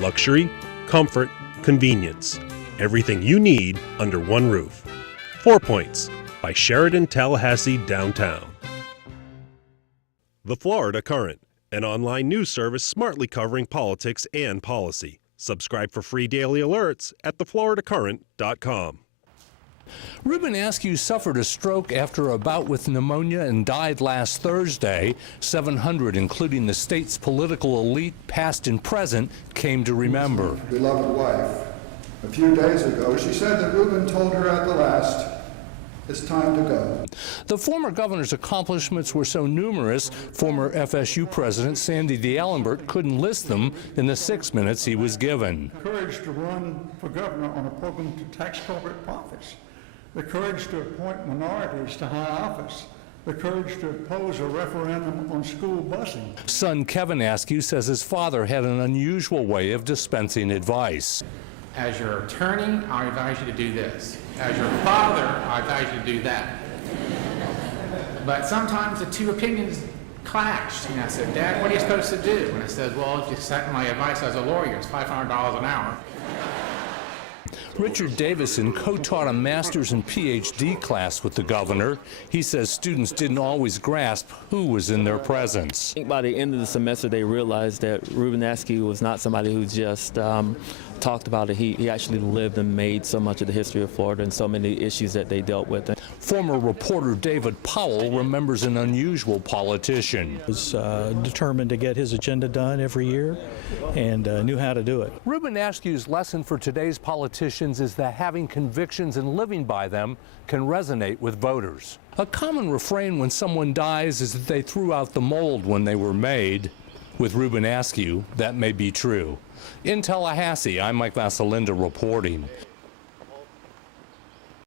Luxury, comfort, convenience. Everything you need under one roof. 4 Points by Sheraton Tallahassee Downtown. The Florida Current, an online news service smartly covering politics and policy. Subscribe for free daily alerts at thefloridacurrent.com. Reuben Askew suffered a stroke after a bout with pneumonia and died last Thursday. 700, including the state's political elite, past and present, came to remember. Beloved wife, a few days ago, she said that Reuben told her at the last, "It's time to go." The former governor's accomplishments were so numerous, former FSU President Sandy D'Alembert couldn't list them in the 6 minutes he was given. Courage to run for governor on a program to tax corporate profits. The courage to appoint minorities to high office. The courage to oppose a referendum on school busing. Son Kevin Askew says his father had an unusual way of dispensing advice. As your attorney, I advise you to do this. As your father, I advise you to do that. But sometimes the two opinions clashed. And I said, "Dad, what are you supposed to do?" And I said, "Well, just my advice as a lawyer is $500 an hour." Richard Davison co-taught a master's and PhD class with the governor. He says students didn't always grasp who was in their presence. I think by the end of the semester they realized that Reuben Askew was not somebody who just talked about it. He actually lived and made so much of the history of Florida and so many issues that they dealt with. Former reporter David Powell remembers an unusual politician. He was determined to get his agenda done every year and knew how to do it. Reuben Askew's lesson for today's politicians is that having convictions and living by them can resonate with voters. A common refrain when someone dies is that they threw out the mold when they were made. With Reuben Askew, that may be true. In Tallahassee, I'm Mike Vasalinda reporting.